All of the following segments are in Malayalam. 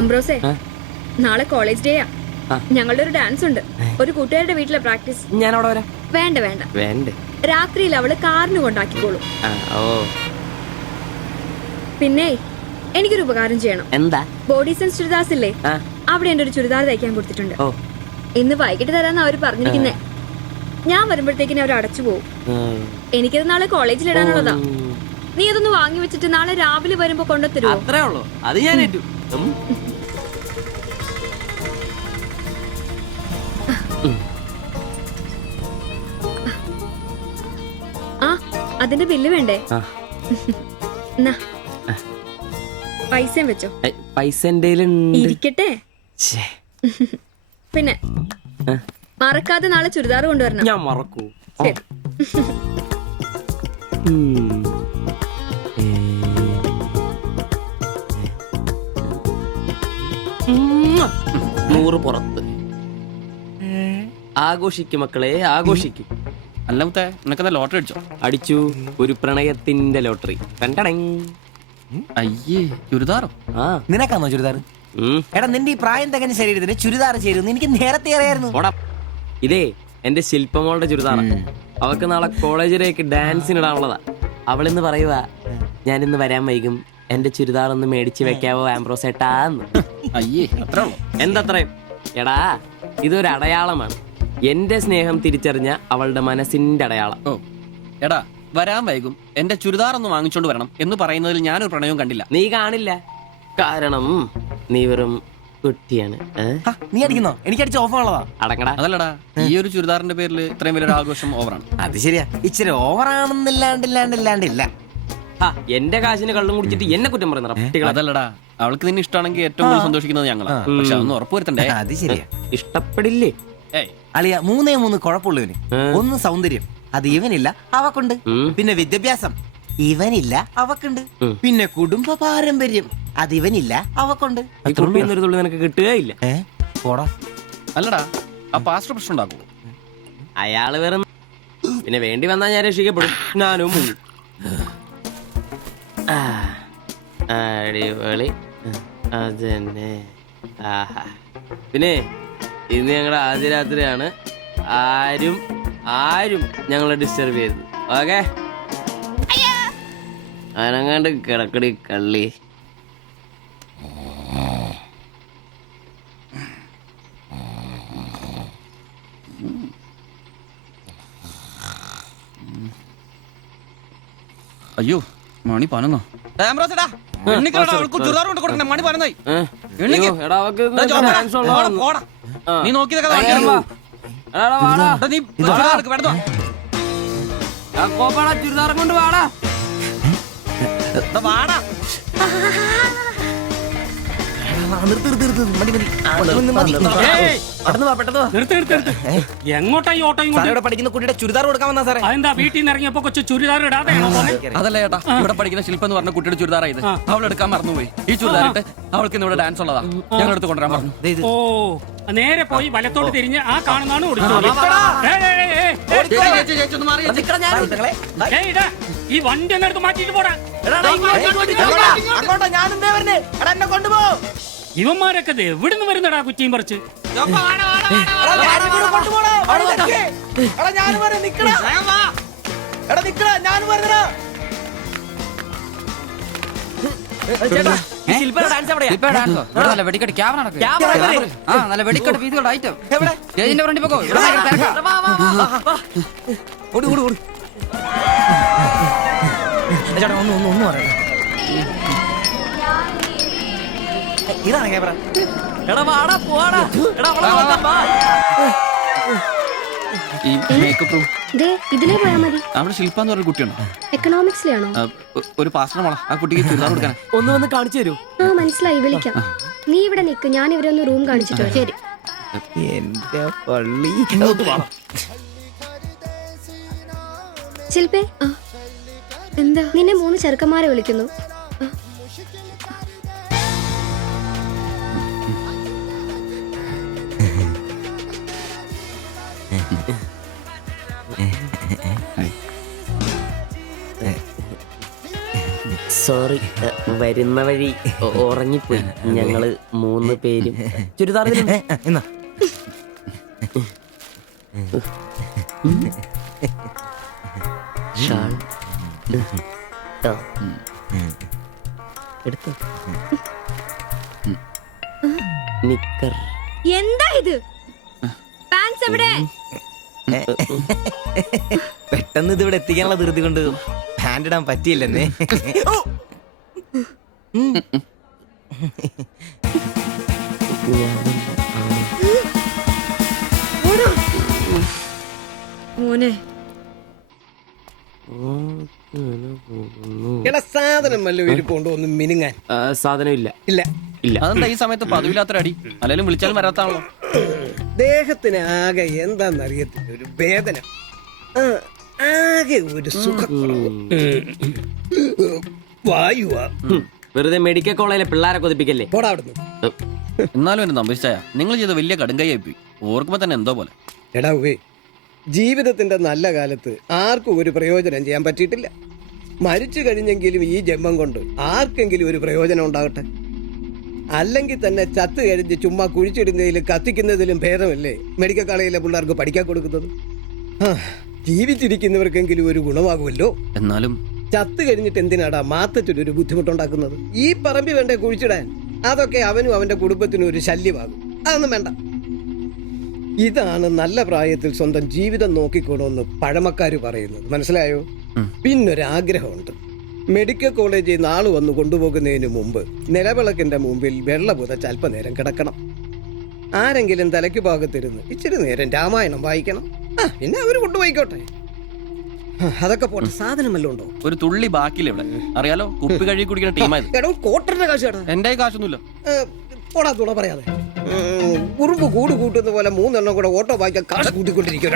അംബ്രോസേ, നാളെ കോളേജ് ഡേയാ. ഞങ്ങളുടെ ഒരു ഡാൻസ് ഉണ്ട്. ഒരു കൂട്ടുകാരുടെ വീട്ടിലെ പ്രാക്ടീസ്. ഞാൻ അവിടെ വരാം. വേണ്ട വേണ്ട വേണ്ട, രാത്രിയിൽ അവള് കാറിന് കൊണ്ടാക്കിക്കോളും. പിന്നെ എനിക്കൊരു ഉപകാരം ചെയ്യണം. എന്താ? ബോഡി സെൻസ് ചുരിദാർസ് ഇല്ലേ, അവിടെ എന്റെ ഒരു ചുരിദാർ തയ്ക്കാൻ കൊടുത്തിട്ടുണ്ട്. ഇന്ന് വൈകിട്ട് തരാന്ന് അവര് പറഞ്ഞിരിക്കുന്നേ. ഞാൻ വരുമ്പോഴത്തേക്കിന് അവർ അടച്ചു പോകും. എനിക്കത് നാളെ കോളേജിൽ ഇടാനുള്ളതാ. നീ അതൊന്ന് വാങ്ങി വെച്ചിട്ട് നാളെ രാവിലെ വരുമ്പോ കൊണ്ടുത്തരുമോ? അത്രേ ഉള്ളൂ, അത് ഞാൻ ഏറ്റു. ആ, അതിന്റെ ബില്ല് വേണ്ടേ? പൈസയും വെച്ചോ. പൈസ ഇരിക്കട്ടെ. പിന്നെ മറക്കാതെ നാളെ ചുരിദാർ കൊണ്ടുവരണം. ഞാൻ മറക്കൂ. ശരി. 100 പുറത്ത്. ആഘോഷിക്കും മക്കളെ, ആഘോഷിക്കും. അല്ല മുത്തേ, നിനക്കെന്താ ലോട്ടറി അടിച്ചോ? അടിച്ചു, ഒരു പ്രണയത്തിന്റെ ലോട്ടറി. അയ്യേ, ചുരിദാറോ? നിനക്കാന്നോ ചുരിദാർ? എടാ, നിന്റെ ഈ പ്രായം തികഞ്ഞ ശരീരത്തിന് ചുരിദാർ ചേരുന്നു എനിക്ക് നേരത്തെ അറിയായിരുന്നു. ഇതേ എന്റെ ശില്പമോളുടെ ചുരിദാറാണ്. അവൾക്ക് നാളെ കോളേജിലേക്ക് ഡാൻസിനിടാനുള്ളതാ. അവളിന്ന് പറയുക, ഞാനിന്ന് വരാൻ വൈകും, എന്റെ ചുരിദാർ ഒന്ന് മേടിച്ച് വെക്കാവോ ആംബ്രോസേട്ടാന്ന്. അയ്യേ, അത്ര എന്തത്രയും? എടാ, ഇതൊരു അടയാളമാണ്. എന്റെ സ്നേഹം തിരിച്ചറിഞ്ഞ അവളുടെ മനസ്സിന്റെ അടയാളം. ഓ എടാ, വരാൻ വൈകും, എന്റെ ചുരിദാർ ഒന്ന് വാങ്ങിച്ചോണ്ട് വരണം എന്ന് പറയുന്നതിൽ ഞാനൊരു പ്രണയവും കണ്ടില്ല. നീ കാണില്ല, കാരണം നീ വെറും കുട്ടിയാണ്. നീ അടിക്കുന്നോ? എനിക്ക് അടിച്ച ഓഫറുള്ളതാ. അടങ്ങടാ. അതല്ലടാ, ഈ ഒരു ചുരിദാറിന്റെ പേരിൽ ഇത്രയും വലിയൊരു ആഘോഷം ഓവറാണ്. അത് ശരിയാ, ഇച്ചിരി ഓവറാണെന്നില്ലാണ്ടില്ല. എന്റെ കാശിന് കള്ളും കുടിച്ചിട്ട് എന്നെ കുറ്റം പറയുന്ന. അതല്ലടാ, അവൾക്ക് നിന്നെ ഇഷ്ടമാണെങ്കിൽ ഏറ്റവും കൂടുതൽ സന്തോഷിക്കുന്നത് ഞങ്ങളാ. പക്ഷെ അതൊന്ന് ഉറപ്പുവരുത്തണ്ടേ. അത് ശരിയാ. ഇഷ്ടപ്പെടില്ലേ അളിയ? 3 കുഴപ്പമുള്ളവന്. ഒന്ന് സൗന്ദര്യം, അത് ഇവനില്ല, അവക്കുണ്ട്. പിന്നെ വിദ്യാഭ്യാസം, ഇവനില്ല, അവക്കുണ്ട്. പിന്നെ കുടുംബ പാരമ്പര്യം, അത് ഇവനില്ല, അവക്കുണ്ട്. നിനക്ക് കിട്ടുകയില്ല. അല്ലടാ, ആ പാസ്റ്റർ പ്രശ്നം ഉണ്ടാക്കുമോ? അയാള് വേറെ. പിന്നെ വേണ്ടി വന്നാൽ ഞാൻ രക്ഷിക്കപ്പെടും. ഞാനും അടിപൊളി. അതന്നെ. ആഹാ. പിന്നെ ഇന്ന് ഞങ്ങളുടെ ആദ്യ രാത്രിയാണ്. ആരും ഞങ്ങളെ ഡിസ്റ്റർബ് ചെയ്തു. ഓക്കെ, അനങ്ങാണ്ട് കിടക്കടി കള്ളി. അയ്യോ, മണി 11. നീ നോക്കി ചുരിദാർ കൊണ്ട് വാടാ. എങ്ങോട്ടായി ഓട്ടോയും പഠിക്കുന്ന കുട്ടിയുടെ ചുരിദാർ കൊടുക്കാൻ വന്നാ സാറേ. അതെന്താ വീട്ടിൽ നിന്ന് ഇറങ്ങിയപ്പോ കൊച്ചു ചുരിദാർ ഇടാതെ? അതല്ല ചേട്ടാ, ഇവിടെ പഠിക്കുന്ന ശില്പം എന്ന് പറഞ്ഞ കുട്ടിയുടെ ചുരിദാറായത്. അവൾ എടുക്കാൻ മറന്നുപോയി. ഈ ചുരിദാറിട്ട് അവൾക്ക് ഇന്ന് ഇവിടെ ഡാൻസ് ഉള്ളതാ. ഞങ്ങൾ എടുത്ത് കൊണ്ടുവരാൻ പറഞ്ഞു. ഓ, നേരെ പോയി വലത്തോട്ട് തിരിഞ്ഞ് ആ കാണുന്നതാണ് ഈ വണ്ടി എന്നെടുത്ത് മാറ്റിട്ട് പോടാ. ഇവന്മാരൊക്കെ എവിടുന്ന് വരുന്നടാ കുറ്റിയും പറിച്ച്? നല്ല വെടിക്കെട്ട് ക്യാമറ നല്ല വെടിക്കെട്ട് പീസുകളുടെ ഐറ്റം സ്റ്റേജിന്റെ ഫ്രണ്ടിൽ പോകോ. ഒന്നും പറയാം. ഇതാണ് ക്യാമറ. ഈ മേക്കപ്പ് റൂം ഇതിലേ പോയാ മതി. അവിടെ ശില്പ എന്ന് പറഞ്ഞ കുട്ടിയുണ്ടോ? എക്കണോമിക്സിലാണോ? ഒരു പാസ്റ്റർ മോളാ. ആ കുട്ടിക്ക് ചുരിദാർ കൊടുക്കാൻ ഒന്ന് വന്ന് കാണിച്ചു തരൂ. മനസ്സിലായി, വിളിക്കാം. നീ ഇവിടെ നിക്ക്, ഞാൻ ഇവരെ ഒന്ന് റൂം കാണിച്ചിട്ട്. ശരി. എന്റെ പള്ളി. ശില്പേ, എന്താ? നിന്നെ 3 ചെറുക്കന്മാരെ വിളിക്കുന്നു. സോറി, വരുന്ന വഴി ഉറങ്ങിപ്പോയി. ഞങ്ങള് 3 പേരും ചുരിദാർ എന്നാ ഷാൾ എടുത്തു, നിക്കർ. എന്താ ഇത്? പാൻസ് എവിടെ? പെട്ടെന്ന് ഇതിവിടെ എത്തിക്കാനുള്ള ധൃതി കൊണ്ട് പാൻറ് ഇടാൻ പറ്റിയില്ലെന്നേ. മോനെ സാധനം വല്ല ഇരിപ്പുണ്ടോ ഒന്ന് മിനുങ്ങാൻ? സാധനം ഇല്ല. ഇല്ല. ഇല്ല. അതെന്താ ഈ സമയത്ത് പതിവില്ലാത്തൊരടി? അല്ലെങ്കിലും വിളിച്ചാലും വരാത്താണല്ലോ. ദേഹത്തിന് ആകെ എന്താന്നറിയത്തില്ല, ഒരു വേദന, ആകെ ഒരു സുഖം. വായുവാ. വെറുതെ മെഡിക്കൽ കോളേജിലെ പിള്ളേരെ കൊതിപ്പിക്കല്ലേ. പോടാ അവിടുന്ന്. എന്നാലും എന്നെ നമ്പിച്ചായ നിങ്ങൾ ചെയ്ത വലിയ കടുങ്കയായി പോയി. ഓർക്കുമ്പോ തന്നെ എന്തോ പോലെ. എടാ ഉവേ, ജീവിതത്തിന്റെ നല്ല കാലത്ത് ആർക്കും ഒരു പ്രയോജനം ചെയ്യാൻ പറ്റിയിട്ടില്ല. മരിച്ചു കഴിഞ്ഞെങ്കിലും ഈ ജന്മം കൊണ്ട് ആർക്കെങ്കിലും ഒരു പ്രയോജനം ഉണ്ടാകട്ടെ. അല്ലെങ്കിൽ തന്നെ ചത്ത് കഴിഞ്ഞ് ചുമ്മാ കുഴിച്ചിടുന്നതിലും കത്തിക്കുന്നതിലും ഭേദമല്ലേ മെഡിക്കൽ കോളേജിലെ പിള്ളേർക്ക് പഠിക്കാൻ കൊടുക്കുന്നത്? ജീവിച്ചിരിക്കുന്നവർക്കെങ്കിലും ഒരു ഗുണമാകുമല്ലോ. എന്നാലും ചത്ത് കഴിഞ്ഞിട്ട് എന്തിനാടാ മാത്തത്തിനൊരു ബുദ്ധിമുട്ടുണ്ടാക്കുന്നത്? ഈ പറമ്പി വേണ്ടേ കുഴിച്ചിടാൻ? അതൊക്കെ അവനും അവന്റെ കുടുംബത്തിനും ഒരു ശല്യമാകും. അതൊന്നും വേണ്ട. ഇതാണ് നല്ല പ്രായത്തിൽ സ്വന്തം ജീവിതം നോക്കിക്കോണമെന്ന് പഴമക്കാര് പറയുന്നത്, മനസ്സിലായോ? പിന്നൊരാഗ്രഹമുണ്ട്. മെഡിക്കൽ കോളേജിൽ നാള് വന്ന് കൊണ്ടുപോകുന്നതിന് മുമ്പ് നിലവിളക്കിന്റെ മുമ്പിൽ വെള്ള പുതച്ച് അല്പനേരം കിടക്കണം. ആരെങ്കിലും തലയ്ക്ക് ഭാഗത്തിരുന്ന് ഇച്ചിരി നേരം രാമായണം വായിക്കണം. പിന്നെ അവര് കൊണ്ടുപോയിക്കോട്ടെ. അതൊക്കെ പോട്ടെ, സാധനം വല്ലതും ഉണ്ടോ? ഒരു തുള്ളി ബാക്കിയില്ല ഇവിടെ. അറിയാലോ, കുപ്പി കഴുകി കുടിക്കുന്ന ടീമായത്. എടോ, കോട്ടറിന്റെ കാശ് കേട്ടാ. എന്റെ കാശൊന്നുമില്ല. പോടാ തുണ പറയാതെ. ഉറുമ്പ് കൂട് കൂട്ടുന്ന പോലെ 3 എണ്ണം കൂടെ ഓട്ടോ വായിക്കാൻ കാശ് കൂട്ടിക്കൊണ്ടിരിക്കും.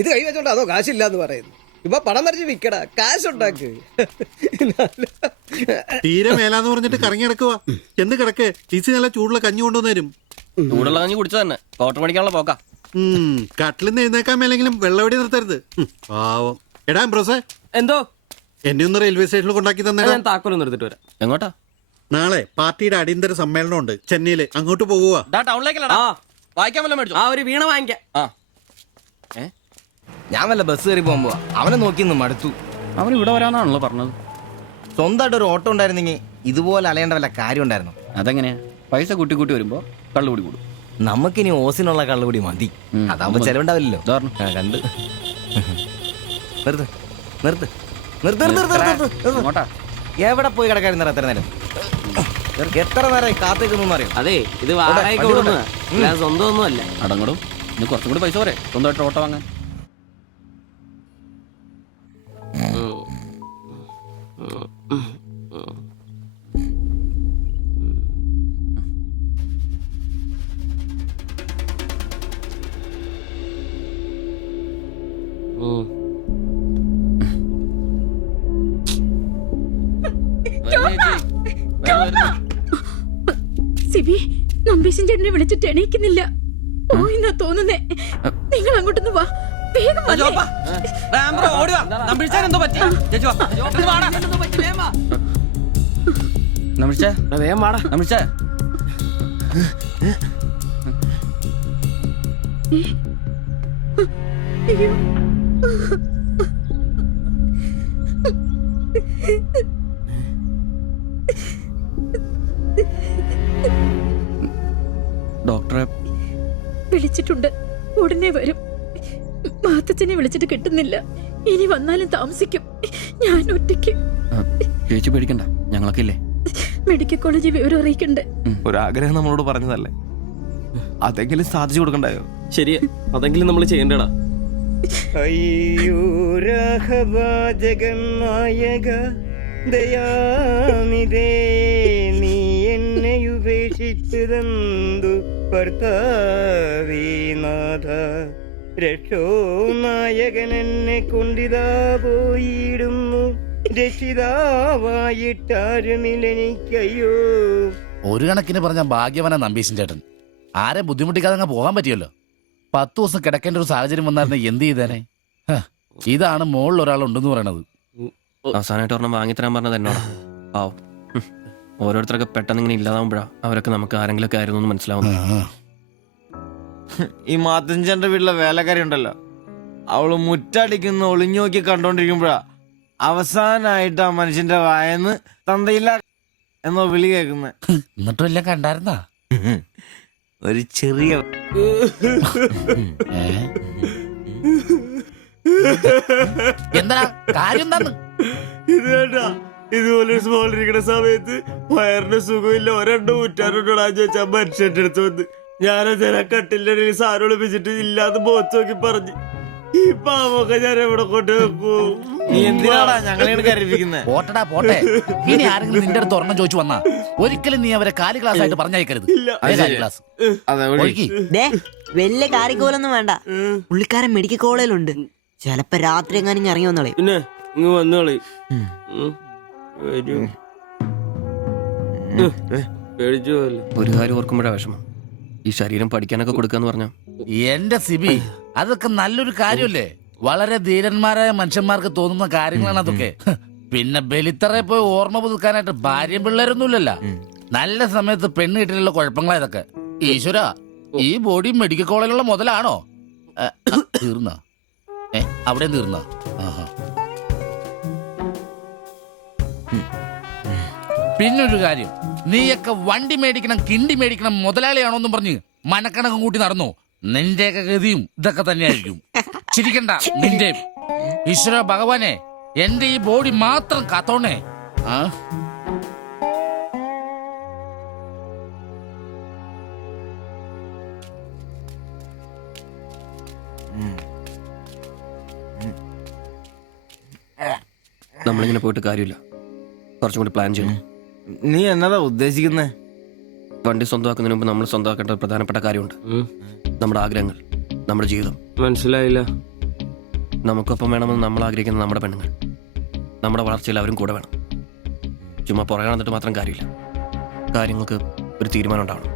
ഇത് കൈവച്ചോണ്ട് അതോ കാശില്ല എന്ന് പറയുന്നു. ഇപ്പൊ പണം വരച്ച് വിക്കടാ, കാശുണ്ടാക്ക്. തീരെ മേലാന്ന് പറഞ്ഞിട്ട് കറങ്ങി കിടക്കുക. എന്ത് കിടക്ക്? ടീസി നല്ല ചൂടുള്ള കഞ്ഞി കൊണ്ടുവന്ന് തരും. ചൂടുള്ള കഞ്ഞി കുടിച്ചു തന്നെ കോട്ടർ മേടിക്കാനുള്ള പോക്കാ. കട്ടിൽ നിന്ന് എഴുന്നേക്കാൻ മേലെങ്കിലും വെള്ളവടി നിർത്തരുത്. പാവം. എടാ ബ്രോസേ, എന്തോ എന്നെ ഒന്ന് റെയിൽവേ സ്റ്റേഷനിൽ കൊണ്ടാക്കി തന്നെ. ഞാൻ താക്കോലൊന്നും എടുത്തിട്ട് വരാം. എങ്ങോട്ടാ? നാളെ പാർട്ടിയുടെ അടിയന്തര സമ്മേളനം ഉണ്ട് ചെന്നൈയില്. അങ്ങോട്ട് പോകുക. ടൗണിലേക്കല്ലടാ. വായിക്കാൻ വല്ല മേടിച്ചോ? ഒരു വീണ വാങ്ങിക്കാം. ഞാൻ വല്ല ബസ് കയറി പോകുമ്പോ അവനെ നോക്കി നിന്ന് മടുത്തു. അവൻ ഇവിടെ വരാന്നാണല്ലോ പറഞ്ഞത്. സ്വന്തമായിട്ട് ഒരു ഓട്ടോ ഉണ്ടായിരുന്നെങ്കിൽ ഇതുപോലെ അലയേണ്ട വല്ല കാര്യം ഉണ്ടായിരുന്നു. അതെങ്ങനെയാ? പൈസ കൂട്ടി കൂട്ടി വരുമ്പോ കള്ളുകൂടി കൂടും. നമുക്കിനി ഓസിനുള്ള കള്ളുകൂടി മതി. അതാവുമ്പോ ചെലവുണ്ടാവില്ലല്ലോ. കണ്ട് നിർത്ത് നിർത്ത് നിർത്ത് നിർത്ത്. എങ്ങോട്ടാ? എവിടെ പോയി കിടക്കായിരുന്നു എത്ര നേരം? എത്ര നേരം കാത്തേക്കൊന്നും അറിയാം. അതെ, ഇത് വാടകയ്ക്ക് കൊടുക്കുന്നതാ, സ്വന്തം ഒന്നും അല്ല. അടങ്ങടും. ഇനി കുറച്ചും കൂടി പൈസ പോരെ സ്വന്തമായിട്ട് ഓട്ടോ വാങ്ങാൻ. സിബി, നമ്പീശൻ ചേട്ടനെ വിളിച്ചിട്ട് എണീക്കുന്നില്ല. പോയിന്നാ തോന്നുന്നേ. നിങ്ങൾ അങ്ങോട്ടൊന്ന് വാ, വേഗം വന്നേ. വേഗം വാടാ. അയ്യോ, ഡോക്ടറെ വിളിച്ചിട്ടുണ്ട്, ഉടനെ വരും. മാത്തച്ഛനെ വിളിച്ചിട്ട് കിട്ടുന്നില്ല. ഇനി വന്നാലും താമസിക്കും. ഞാൻ ഒറ്റയ്ക്ക്. ചേച്ചി പേടിക്കണ്ട, ഞങ്ങളൊക്കെ ഇല്ലേ. മെഡിക്കൽ കോളേജിൽ വിവരം അറിയിക്കണ്ടേ? ഒരാഗ്രഹം നമ്മളോട് പറഞ്ഞതല്ലേ, അതെങ്കിലും സാധിച്ചു കൊടുക്കണ്ടായോ? ശരിയാ, അതെങ്കിലും നമ്മൾ ചെയ്യണ്ടടാ. അയ്യോ ജഗന്നായക ദയാനിധേ, നീ എന്നെ ഉപേക്ഷിച്ചതെന്തു ഭർത്താവീനാഥ. രക്ഷോ നായകൻ എന്നെ കൊണ്ടിതാ പോയിടുന്നു, രക്ഷിതാവായിട്ടാരുമില്ലെനിക്കയ്യോ. ഒരു കണക്കിന് പറഞ്ഞ ഭാഗ്യവന നമ്പീശൻ ചേട്ടൻ. ആരെ ബുദ്ധിമുട്ടിക്കാതെ അങ്ങ് പോകാൻ പറ്റിയല്ലോ. 10 ദിവസം കിടക്കേണ്ട ഒരു സാഹചര്യം വന്നായിരുന്നു എന്ത് ചെയ്തേനെ? ഇതാണ് മുകളിൽ ഒരാളുണ്ടെന്ന് പറയണത്. അവസാനമായിട്ട് ഒരെണ്ണം വാങ്ങിത്തരാൻ പറഞ്ഞത് എന്നോടാ. ആവും ഓരോരുത്തരൊക്കെ പെട്ടെന്ന് ഇങ്ങനെ ഇല്ലാതാവുമ്പോഴാ അവരൊക്കെ നമുക്ക് ആരെങ്കിലൊക്കെ ആയിരുന്നു എന്ന് മനസ്സിലാവുന്നു. ഈ മാത്തഞ്ചന്റെ വീട്ടിലെ വേലക്കാരി ഉണ്ടല്ലോ, അവള് മുറ്റടിക്കുന്ന ഒളിഞ്ഞു നോക്കി കണ്ടോണ്ടിരിക്കുമ്പോഴാ അവസാനായിട്ട് ആ മനുഷ്യന്റെ വായന്ന് തന്തയില്ല എന്നോ വിളി കേൾക്കുന്നത്. എന്നിട്ടും എല്ലാം കണ്ടായിരുന്നാ? ഒരു ചെറിയ എന്താ കാര്യം? എന്താന്ന് ഇതുപോലെ സ്മോൾ ഇരിക്കുന്ന സമയത്ത് വയറിന് സുഖമില്ല, ഒരെണ്ണം ഊറ്റാറുണ്ടോടാന്ന് ചോദിച്ചാ മനുഷ്യന്റെ അടുത്ത് വന്ന് ഞാനതിനെ കട്ടിലിന്റെ ഇടയിൽ സാരം ഒളിപ്പിച്ചിട്ട് ഇല്ലാതെ മുഖത്ത് നോക്കി പറഞ്ഞു, ഈ പാവൊക്കെ ഞാൻ എവിടെ കൊണ്ട് വെക്കൂ? നീ എന്തിനാടാ ഞങ്ങളെയാണ് കരയിപ്പിക്കുന്നത്? പോട്ടടാ പോട്ടെ. ഇനി ആരെങ്കിലും നിന്റെ അടുത്ത് ഒരെണ്ണം ചോദിച്ചു വന്നാ ഒരിക്കലും നീ അവരെ കാലി ക്ലാസ് ആയിട്ട് പറഞ്ഞയക്കരുത്. ക്ലാസ് വലിയ കാരിക്കോലൊന്നും വേണ്ട, പുള്ളിക്കാരൻ മെഡിക്കൽ കോളേജിലുണ്ട്. ചിലപ്പോ രാത്രി എങ്ങാനും ഇറങ്ങി വന്നോളെ. പിന്നെ ഇങ്ങ് വന്നോളി. ഒരു കാര്യം ഓർക്കുമ്പോഴാ വിഷമം. ഈ ശരീരം പഠിക്കാനൊക്കെ കൊടുക്കാന്ന് പറഞ്ഞാ എന്റെ സിബി, അതൊക്കെ നല്ലൊരു കാര്യമല്ലേ? വളരെ ധീരന്മാരായ മനുഷ്യന്മാർക്ക് തോന്നുന്ന കാര്യങ്ങളാണ് അതൊക്കെ. പിന്നെ ബലിത്തറയെ പോയി ഓർമ്മ പുതുക്കാനായിട്ട് ഭാര്യയും പിള്ളേരൊന്നുമില്ലല്ല. നല്ല സമയത്ത് പെണ്ണ് കിട്ടിയുള്ള കുഴപ്പങ്ങളാ ഇതൊക്കെ. ഈശ്വര, ഈ ബോഡി മെഡിക്കൽ കോളേജിലുള്ള മുതലാണോ? തീർന്ന അവിടെ തീർന്ന. പിന്നൊരു കാര്യം, നീയൊക്കെ വണ്ടി മേടിക്കണം, കിണ്ടി മേടിക്കണം, മുതലാളിയാണോന്നും പറഞ്ഞ് മനക്കണക്കും കൂട്ടി നടന്നു. നിന്റെയൊക്കെ ഗതിയും ഇതൊക്കെ തന്നെയായിരിക്കും. ചിരിക്കണ്ട നിന്റെ. ഈശ്വര ഭഗവാനെ, എന്റെ ഈ ബോഡി മാത്രം കാത്തോണേ. നമ്മളിങ്ങനെ പോയിട്ട് കാര്യമില്ല, കുറച്ചും കൂടി പ്ലാൻ ചെയ്യണം. നീ എന്നതാ ഉദ്ദേശിക്കുന്നേ? വണ്ടി സ്വന്തമാക്കുന്നതിന് മുമ്പ് നമ്മൾ സ്വന്തമാക്കേണ്ട ഒരു പ്രധാനപ്പെട്ട കാര്യമുണ്ട്. നമ്മുടെ ആഗ്രഹങ്ങൾ, നമ്മുടെ ജീവിതം. മനസ്സിലായില്ല. നമുക്കൊപ്പം വേണമെന്ന് നമ്മൾ ആഗ്രഹിക്കുന്ന നമ്മുടെ പെണ്ണുങ്ങൾ. നമ്മുടെ വളർച്ചയിൽ അവരും കൂടെ വേണം. ചുമ്മാ പുറകെ നടന്നിട്ട് മാത്രം കാര്യമില്ല. കാര്യങ്ങൾക്ക് ഒരു തീരുമാനം ഉണ്ടാവണം.